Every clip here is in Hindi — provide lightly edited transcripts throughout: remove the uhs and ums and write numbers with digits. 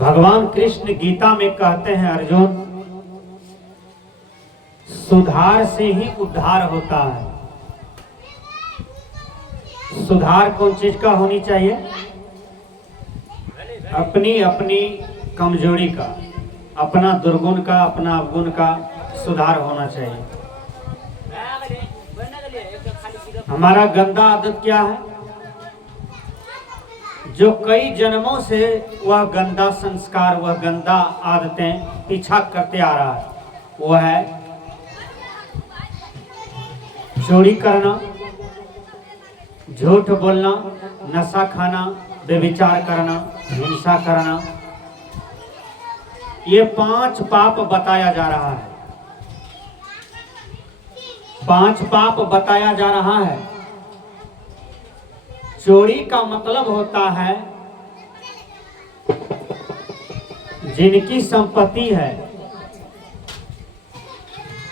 भगवान कृष्ण गीता में कहते हैं, अर्जुन, सुधार से ही उद्धार होता है। सुधार कौन चीज का होनी चाहिए? अपनी अपनी कमजोरी का, अपना दुर्गुण का, अपना अवगुण का सुधार होना चाहिए। हमारा गंदा आदत क्या है? जो कई जन्मों से वह गंदा संस्कार, वह गंदा आदतें पीछा करते आ रहा है, वो है चोरी करना, झूठ बोलना, नशा खाना, व्यभिचार करना, हिंसा करना। ये 5 पाप बताया जा रहा है। 5 पाप बताया जा रहा है। चोरी का मतलब होता है जिनकी संपत्ति है,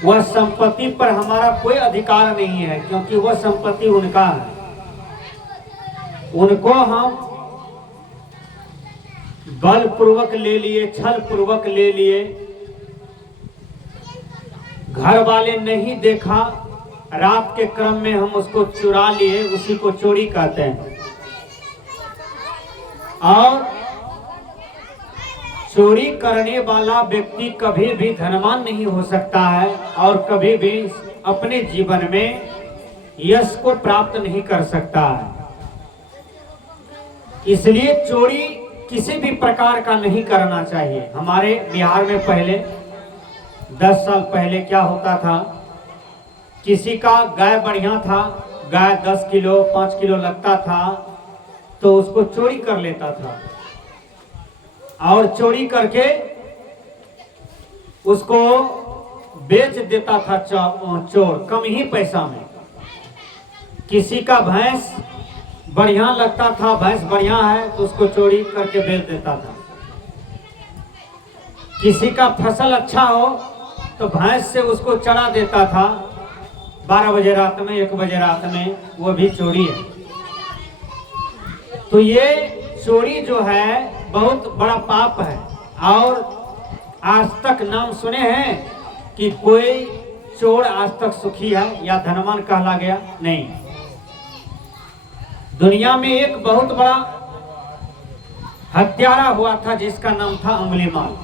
वह संपत्ति पर हमारा कोई अधिकार नहीं है, क्योंकि वह संपत्ति उनका है। उनको हम बलपूर्वक ले लिए, छल पूर्वक ले लिए, घर वाले नहीं देखा, रात के क्रम में हम उसको चुरा लिए, उसी को चोरी कहते हैं। और चोरी करने वाला व्यक्ति कभी भी धनवान नहीं हो सकता है और कभी भी अपने जीवन में यश को प्राप्त नहीं कर सकता है। इसलिए चोरी किसी भी प्रकार का नहीं करना चाहिए। हमारे बिहार में पहले 10 साल पहले क्या होता था, किसी का गाय बढ़िया था, गाय 10 किलो 5 किलो लगता था, तो उसको चोरी कर लेता था और चोरी करके उसको बेच देता था चोर कम ही पैसा में। किसी का भैंस बढ़िया लगता था, भैंस बढ़िया है, तो उसको चोरी करके बेच देता था। किसी का फसल अच्छा हो तो भैंस से उसको चढ़ा देता था 12 बजे रात में, 1 बजे रात में, वो भी चोरी है। तो ये चोरी जो है बहुत बड़ा पाप है। और आज तक नाम सुने हैं कि कोई चोर आज तक सुखी है या धनवान कहला गया? नहीं। दुनिया में एक बहुत बड़ा हत्यारा हुआ था जिसका नाम था अंगुलीमाल।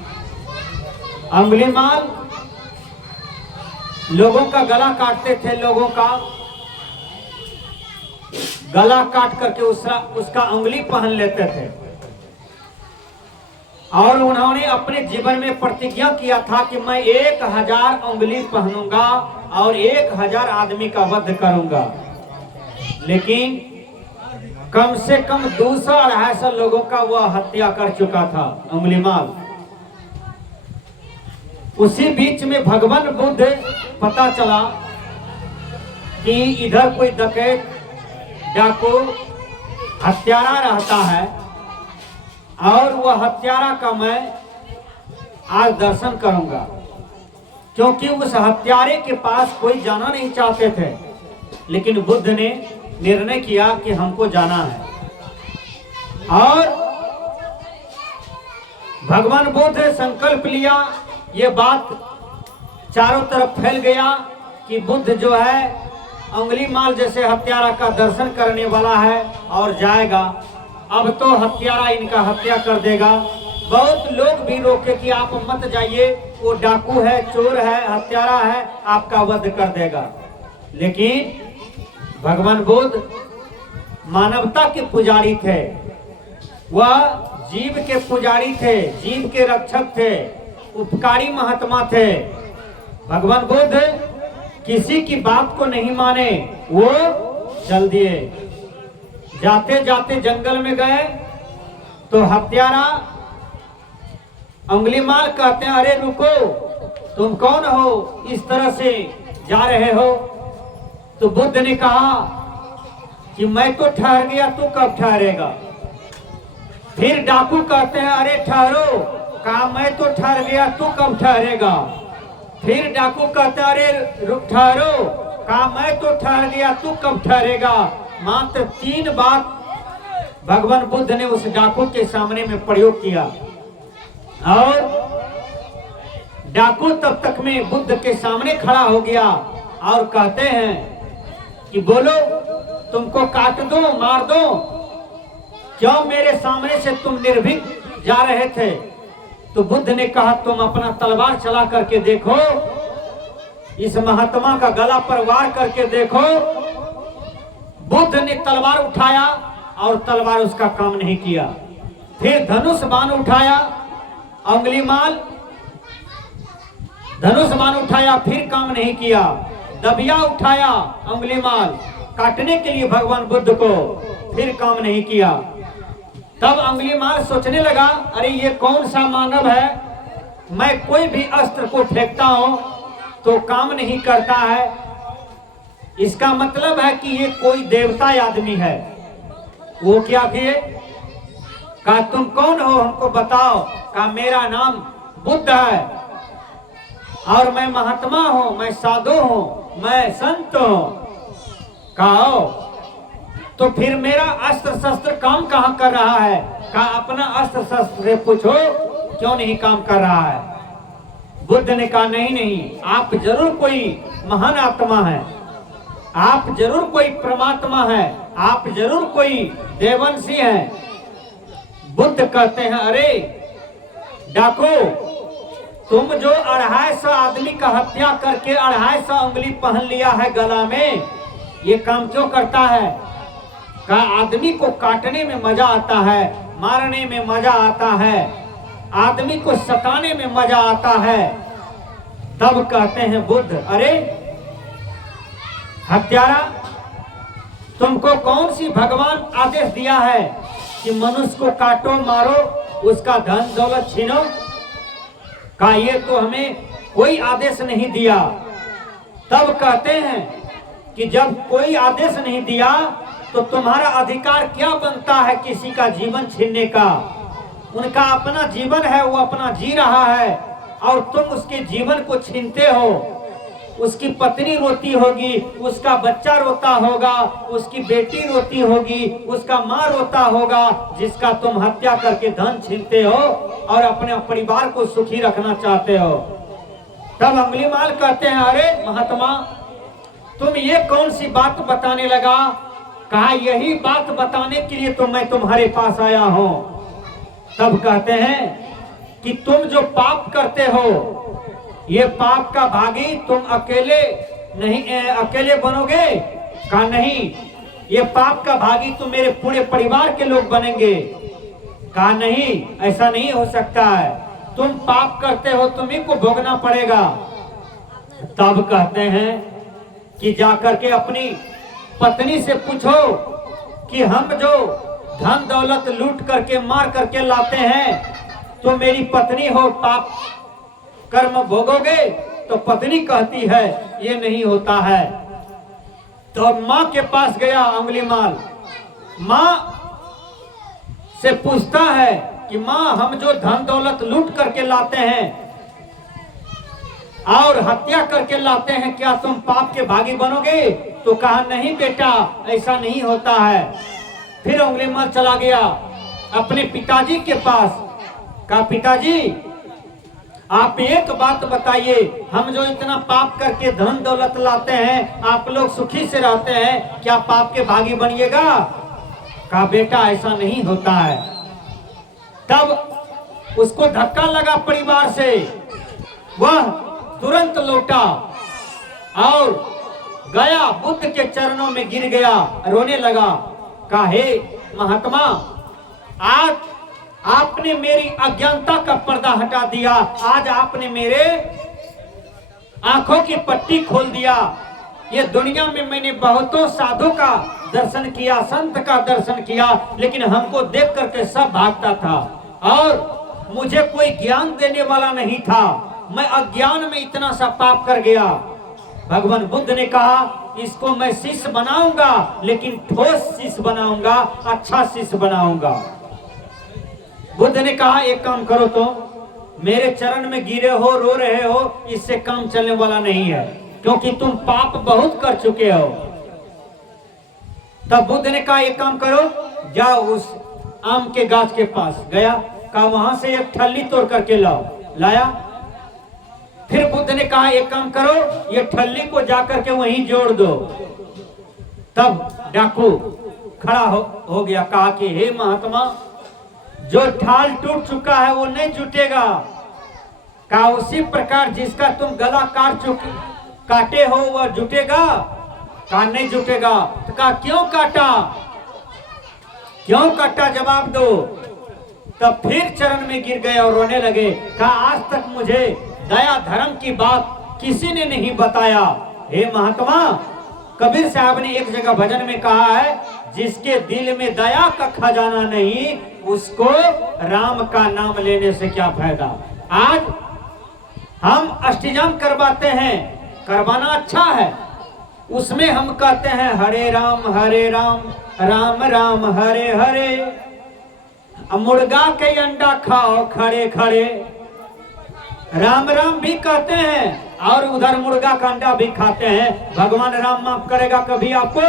अंगुलीमाल लोगों का गला काटते थे, लोगों का गला काट करके उसका उंगली पहन लेते थे। और उन्होंने अपने जीवन में प्रतिज्ञा किया था कि मैं 1000 उंगली पहनूंगा और 1000 आदमी का वध करूंगा। लेकिन कम से कम 200-250 लोगों का वह हत्या कर चुका था अंगुलीमाल। उसी बीच में भगवान बुद्ध पता चला कि इधर कोई डकैत, डाकू, हत्यारा रहता है और वह हत्यारा का मैं आज दर्शन करूंगा, क्योंकि उस हत्यारे के पास कोई जाना नहीं चाहते थे। लेकिन बुद्ध ने निर्णय किया कि हमको जाना है। और भगवान बुद्ध संकल्प लिया। ये बात चारों तरफ फैल गया कि बुद्ध जो है अंगुलीमाल जैसे हत्यारा का दर्शन करने वाला है और जाएगा। अब तो हत्यारा इनका हत्या कर देगा। बहुत लोग भी रोके कि आप मत जाइए, वो डाकू है, चोर है, हत्यारा है, आपका वध कर देगा। लेकिन भगवान बुद्ध मानवता के पुजारी थे, वह जीव के पुजारी थे, जीव के रक्षक थे, उपकारी महात्मा थे। भगवान बुद्ध किसी की बात को नहीं माने, वो चल दिए। जाते जाते जंगल में गए तो हत्यारा अंगुलीमाल कहते हैं, अरे रुको, तुम कौन हो, इस तरह से जा रहे हो? तो बुद्ध ने कहा कि मैं तो ठहर गया, तू कब ठहरेगा? फिर डाकू कहते हैं, अरे ठहरो। कहा मैं तो ठहर गया, तू कब ठहरेगा? फिर डाकू कहता, अरे ठहरो। कहा मैं तो ठहर गया, तू कब ठहरेगा? मात्र 3 बात भगवान बुद्ध ने उस डाकू के सामने में प्रयोग किया। और डाकू तब तक में बुद्ध के सामने खड़ा हो गया और कहते हैं कि बोलो, तुमको काट दो, मार दो, क्यों मेरे सामने से तुम निर्भीक जा रहे थे? तो बुद्ध ने कहा, तुम अपना तलवार चला करके देखो, इस महात्मा का गला पर वार करके देखो। बुद्ध ने तलवार उठाया और तलवार उसका काम नहीं किया। फिर धनुष बाण उठाया, अंगुलीमाल धनुष बाण उठाया, फिर काम नहीं किया। दबिया उठाया अंगुलीमाल काटने के लिए भगवान बुद्ध को, फिर काम नहीं किया। तब अंगुलीमाल सोचने लगा, अरे ये कौन सा मानव है, मैं कोई भी अस्त्र को फेंकता हूं तो काम नहीं करता है, इसका मतलब है कि ये कोई देवता आदमी है। वो क्या किए, कहा तुम कौन हो, हमको बताओ। कहा मेरा नाम बुद्ध है और मैं महात्मा हूं, मैं साधु हूं, मैं संत हूं। कहो तो फिर मेरा अस्त्र शस्त्र काम कहां कर रहा है? कहा अपना अस्त्र शस्त्र से पूछो क्यों नहीं काम कर रहा है। बुद्ध ने कहा नहीं नहीं, आप जरूर कोई महान आत्मा है, आप जरूर कोई परमात्मा है, आप जरूर कोई देवंशी है। बुद्ध कहते हैं, अरे डाकू, तुम जो 250 आदमी का हत्या करके 250 उंगली पहन लिया है गला में, ये काम क्यों करता है? का आदमी को काटने में मजा आता है, मारने में मजा आता है, आदमी को सताने में मजा आता है। तब कहते हैं बुद्ध, अरे हत्यारा, तुमको कौन सी भगवान आदेश दिया है कि मनुष्य को काटो, मारो, उसका धन दौलत छीनो? का ये तो हमें कोई आदेश नहीं दिया। तब कहते हैं कि जब कोई आदेश नहीं दिया तो तुम्हारा अधिकार क्या बनता है किसी का जीवन छीनने का? उनका अपना जीवन है, वो अपना जी रहा है और तुम उसके जीवन को छीनते हो। उसकी पत्नी रोती होगी, उसका बच्चा रोता होगा, उसकी बेटी रोती होगी, उसका माँ रोता होगा, जिसका तुम हत्या करके धन छीनते हो और अपने परिवार को सुखी रखना चाहते हो। तब अंगुलीमाल कहते हैं, अरे महात्मा, तुम ये कौन सी बात बताने लगा? कहा यही बात बताने के लिए तो मैं तुम्हारे पास आया हूं। तब कहते हैं कि तुम जो पाप करते हो, ये पाप का भागी तुम अकेले नहीं, अकेले बनोगे? कहा नहीं, ये पाप का भागी तुम मेरे पूरे परिवार के लोग बनेंगे। कहा नहीं, ऐसा नहीं हो सकता है, तुम पाप करते हो, तुम्ही को भोगना पड़ेगा। तब कहते हैं कि जाकर के अपनी पत्नी से पूछो कि हम जो धन दौलत लूट करके मार करके लाते हैं, तो मेरी पत्नी हो, पाप कर्म भोगोगे? तो पत्नी कहती है ये नहीं होता है। तो माँ के पास गया अंगुलीमाल, माँ से पूछता है कि माँ, हम जो धन दौलत लूट करके लाते हैं और हत्या करके लाते हैं, क्या तुम पाप के भागी बनोगे? तो कहा नहीं बेटा, ऐसा नहीं होता है। फिर अंगुलीमाल चला गया अपने पिताजी के पास, कहा पिताजी, आप एक बात बताइए, हम जो इतना पाप करके धन दौलत लाते हैं, आप लोग सुखी से रहते हैं, क्या पाप के भागी बनिएगा? कहा बेटा ऐसा नहीं होता है। तब उसको धक्का लगा परिवार से, वह तुरंत लौटा और गया बुद्ध के चरणों में गिर गया, रोने लगा। कहा हे महात्मा, आज आपने मेरी अज्ञानता का पर्दा हटा दिया, आज आपने मेरे आंखों की पट्टी खोल दिया। ये दुनिया में मैंने बहुतों साधु का दर्शन किया, संत का दर्शन किया, लेकिन हमको देख करके सब भागता था और मुझे कोई ज्ञान देने वाला नहीं था। मैं अज्ञान में इतना सा पाप कर गया। भगवान बुद्ध ने कहा इसको मैं शिष्य बनाऊंगा, लेकिन ठोस शिष्य बनाऊंगा, अच्छा शिष्य बनाऊंगा। बुद्ध ने कहा एक काम करो, तो मेरे चरण में गिरे हो, रो रहे हो, इससे काम चलने वाला नहीं है, क्योंकि तुम पाप बहुत कर चुके हो। तब बुद्ध ने कहा एक काम करो, जाओ उस आम के गाछ के पास। गया, कहा वहां से एक ठल्ली तोड़ करके लाओ। लाया। फिर बुद्ध ने कहा एक काम करो, ये ठल्ली को जाकर के वहीं जोड़ दो। तब डाकू खड़ा हो गया, कहा कि हे महात्मा, जो ढाल टूट चुका है वो नहीं जुटेगा। कहा उसी प्रकार जिसका तुम गला काटे हो वह जुटेगा। कहा नहीं जुटेगा। तो कहा क्यों काटा, क्यों काटा, जवाब दो। तब फिर चरण में गिर गए और रोने लगे। कहा आज तक मुझे दया धर्म की बात किसी ने नहीं बताया। हे महात्मा, कबीर साहब ने एक जगह भजन में कहा है, जिसके दिल में दया का खजाना नहीं उसको राम का नाम लेने से क्या फायदा। आज हम अष्टजाम करवाते हैं, करवाना अच्छा है, उसमें हम कहते हैं हरे राम राम राम हरे हरे। मुर्गा के अंडा खाओ खड़े खड़े, राम राम भी कहते हैं और उधर मुर्गा का अंडा भी खाते हैं। भगवान राम माफ करेगा कभी आपको।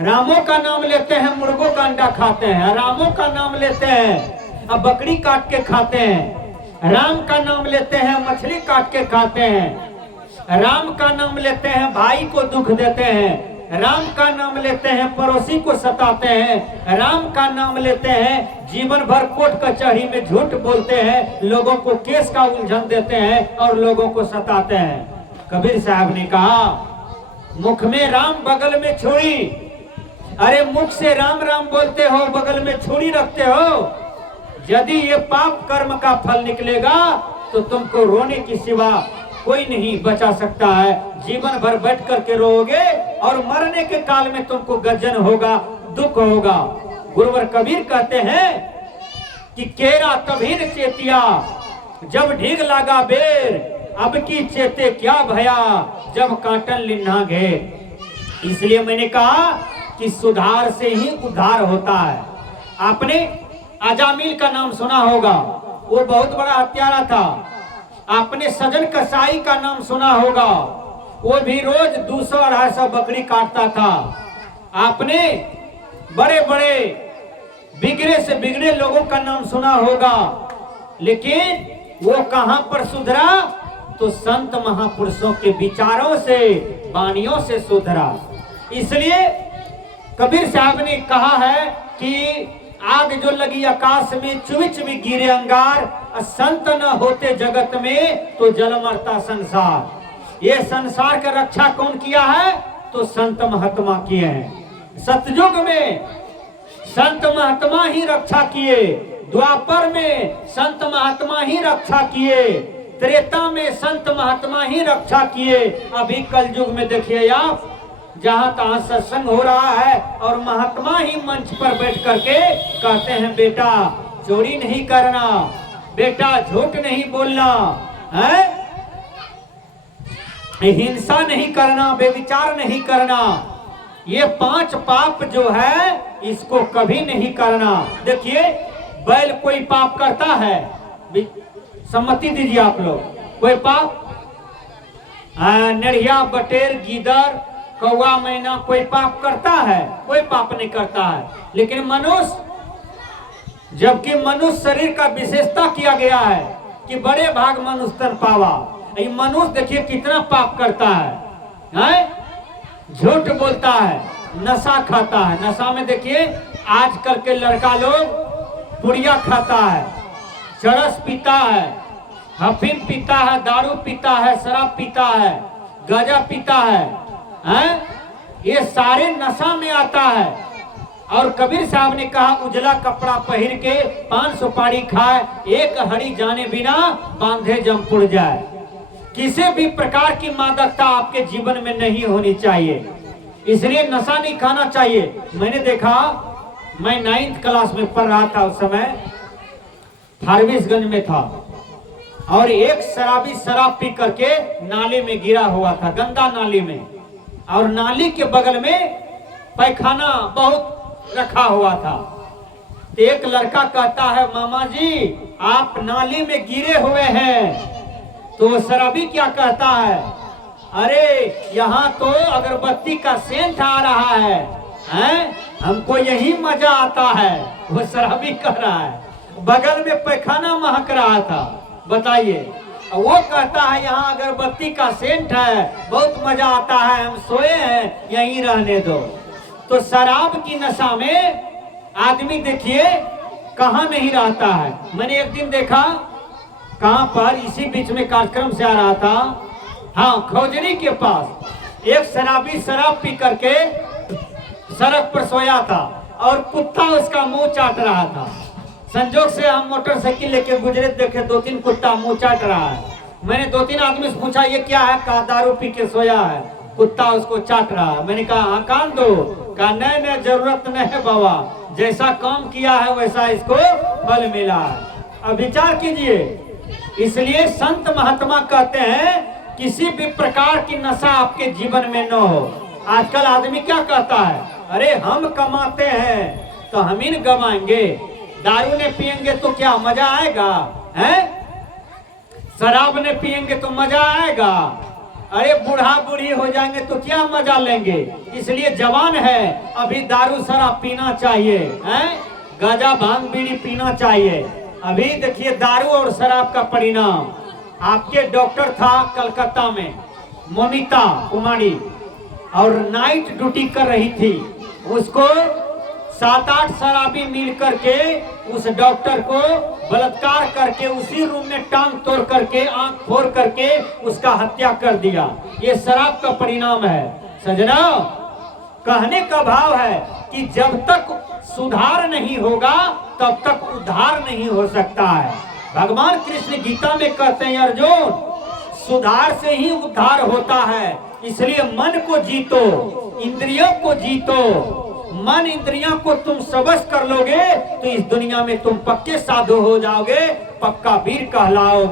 रामों का नाम लेते हैं, मुर्गों का अंडा खाते हैं। रामों का नाम लेते हैं, अब बकरी काट के खाते हैं। राम का नाम लेते हैं, मछली काट के खाते हैं। राम का नाम लेते हैं, भाई को दुख देते हैं। राम का नाम लेते हैं, पड़ोसी को सताते हैं। राम का नाम लेते हैं, जीवन भर कोर्ट कचहरी में झूठ बोलते हैं, लोगों को केस का उलझन देते हैं और लोगों को सताते हैं। कबीर साहब ने कहा मुख में राम बगल में छुरी। अरे मुख से राम राम बोलते हो, बगल में छुरी रखते हो। यदि ये पाप कर्म का फल निकलेगा तो तुमको रोने की सिवा कोई नहीं बचा सकता है। जीवन भर बैठ करके रोओगे और मरने के काल में तुमको गजन होगा, दुख होगा। गुरुवर कबीर कहते हैं कि केरा तभी न चेतिया जब ढीग लागा बेर, अब की चेते क्या भया जब काटन लिन्हा घेर। इसलिए मैंने कहा कि सुधार से ही उद्धार होता है। आपने अजामिल का नाम सुना होगा, वो बहुत बड़ा हत्यारा था। आपने सजन कसाई का नाम सुना होगा, वो भी रोज 200-250 बकरी काटता था। आपने बड़े बड़े बिगड़े से बिगड़े लोगों का नाम सुना होगा, लेकिन वो कहां पर सुधरा? तो संत महापुरुषों के विचारों से, वाणियों से सुधरा। इसलिए कबीर साहब ने कहा है कि आग जो लगी आकाश में, चुभी चुभी गिरे अंगार, संत न होते जगत में तो जल मरता संसार। ये संसार का रक्षा कौन किया है? तो संत महात्मा किए हैं। सतयुग में संत महात्मा ही रक्षा किए, द्वापर में संत महात्मा ही रक्षा किए, त्रेता में संत महात्मा ही रक्षा किए। अभी कलयुग में देखिए आप, जहां तहां सत्संग हो रहा है और महात्मा ही मंच पर बैठ करके कहते हैं बेटा चोरी नहीं करना, बेटा झूठ नहीं बोलना, है हिंसा नहीं करना, बेविचार नहीं करना। ये 5 पाप जो है इसको कभी नहीं करना। देखिए बैल कोई पाप करता है, सम्मति दीजिए आप लोग, कोई पाप? नरिया बटेर गीदड़ कौवा मैना कोई पाप करता है? कोई पाप नहीं करता है। लेकिन मनुष्य, जबकि मनुष्य शरीर का विशेषता किया गया है कि बड़े भाग मनुष्य तन पावा, ये मनुष्य देखिए कितना पाप करता है? झूठ बोलता है, नशा खाता है। नशा में देखिए आजकल के लड़का लोग पुड़िया खाता है, चरस पीता है, अफीम पीता है, दारू पीता है, शराब पीता है, गांजा पीता है। ये सारे नशा में आता है। और कबीर साहब ने कहा उजला कपड़ा पहन के 5 सुपारी खाए, एक हरी जाने बिना बांधे जमपुर जाए। किसी भी प्रकार की मादकता आपके जीवन में नहीं होनी चाहिए, इसलिए नशा नहीं खाना चाहिए। मैंने देखा, मैं 9th क्लास में पढ़ रहा था, उस समय फारबिसगंज में था, और एक शराबी शराब पी करके नाले में गिरा हुआ था, गंदा नाली में, और नाली के बगल में पैखाना बहुत रखा हुआ था। तो एक लड़का कहता है मामा जी आप नाली में गिरे हुए हैं। तो वो शराबी क्या कहता है, अरे यहाँ तो अगरबत्ती का सेंट आ रहा है, हैं? हमको यही मजा आता है। वो शराबी कह रहा है, बगल में पैखाना महक रहा था, बताइए। वो कहता है यहाँ अगरबत्ती का सेंट है, बहुत मजा आता है, हम सोए हैं, यहीं रहने दो। तो शराब की नशा में आदमी देखिए कहाँ नहीं रहता है। मैंने एक दिन देखा, कहाँ पर, इसी बीच में कार्यक्रम से आ रहा था, हाँ, खौजरी के पास एक शराबी शराब पी करके सड़क पर सोया था और कुत्ता उसका मुंह चाट रहा था। संजोग से हम मोटरसाइकिल लेके गुजरे, देखे 2-3 कुत्ता मुंह चाट रहा है। मैंने 2-3 आदमी से पूछा ये क्या है, कहा दारू पी के सोया है, कुत्ता उसको चाट रहा है। मैंने कहा हाँ कान दो, कहा नहीं नहीं जरूरत नहीं है बाबा, जैसा काम किया है वैसा इसको फल मिला है। अब विचार कीजिए। इसलिए संत महात्मा कहते हैं किसी भी प्रकार की नशा आपके जीवन में न हो। आजकल आदमी क्या कहता है, अरे हम कमाते हैं तो हम ही न गवाएंगे, दारू ने पियेंगे तो क्या मजा आएगा, हैं? शराब ने पियेंगे तो मजा आएगा, अरे बूढ़ा बूढ़ी हो जाएंगे तो क्या मजा लेंगे। इसलिए जवान है अभी दारू शराब पीना चाहिए, हैं? गांजा भांग बीड़ी पीना चाहिए। अभी देखिए दारू और शराब का परिणाम। आपके डॉक्टर था कलकत्ता में, मोनिता कुमारी, और नाइट ड्यूटी कर रही थी। उसको 7-8 शराबी मिल करके उस डॉक्टर को बलात्कार करके उसी रूम में टांग तोड़ करके, आंख फोड़ करके उसका हत्या कर दिया। ये शराब का परिणाम है। सजना, कहने का भाव है कि जब तक सुधार नहीं होगा तब तक उद्धार नहीं हो सकता है। भगवान कृष्ण गीता में कहते हैं अर्जुन, सुधार से ही उद्धार होता है। इसलिए मन को जीतो, इंद्रियों को जीतो। मन इंद्रियों को तुम सबस कर लोगे तो इस दुनिया में तुम पक्के साधु हो जाओगे, पक्का वीर कहलाओगे।